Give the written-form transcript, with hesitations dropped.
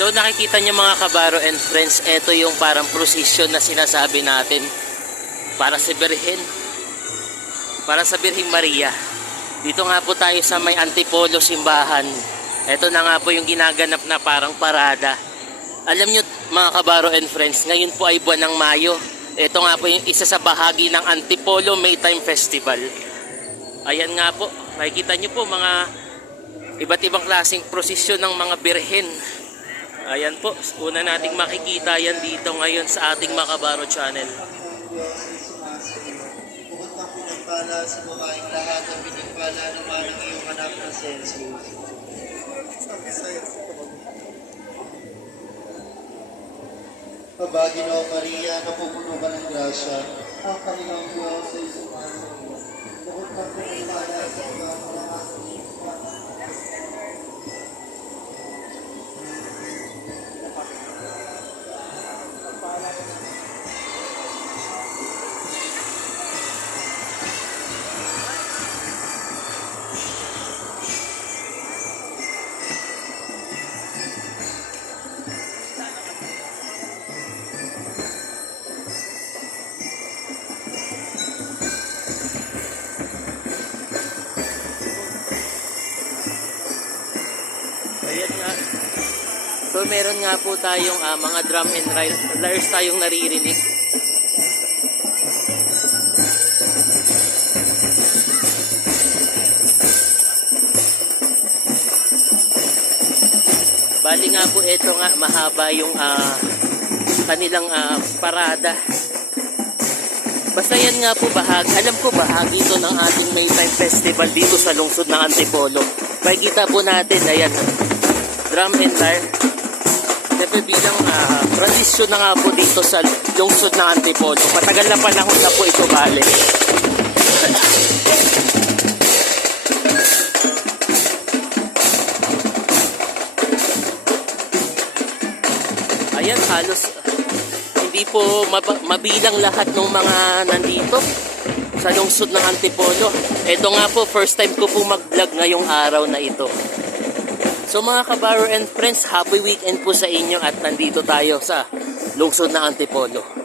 So nakikita niyo mga kabaro and friends, ito yung parang procession na sinasabi natin para sa Birhen, para sa Birheng Maria. Dito nga po tayo sa may Antipolo simbahan. Ito na nga po yung ginaganap na parang parada. Alam niyo mga kabaro and friends, ngayon po ay buwan ng Mayo. Ito nga po yung isa sa bahagi ng Antipolo Maytime Festival. Ayan nga po, makikita niyo po mga iba't ibang klaseng prosesyon ng mga birhen. Ayan po, una nating makikita yan dito ngayon sa ating Makabaro channel. Bukod kang pinagpala sa babaeng lahat ang pinagpala naman ang iyong anak na si Jesus. Pabagino Maria, napupuno ka ng grasya, ang kanilang Diyos ay sumasa. Bukod kang pinagpala sa babaeng lahat ng iyong anak na Ayan nga. So meron nga po tayong mga drum and lyres tayong naririnig. Bali nga po ito nga mahaba yung kanilang parada. Basta yan nga po bahagi, alam ko bahagi ito ng ating Maytime Festival dito sa lungsod ng Antipolo. Makikita po natin, ayan, drum and lyre. Siyempre bilang tradisyon na nga po dito sa lungsod ng Antipolo. Matagal na panahon na po ito bale. Ayan, halos hindi po mabilang lahat ng mga nandito sa lungsod ng Antipolo. Ito nga po, first time ko po mag-vlog ngayong araw na ito. So mga kabaro and friends, happy weekend po sa inyo at nandito tayo sa lungsod ng Antipolo.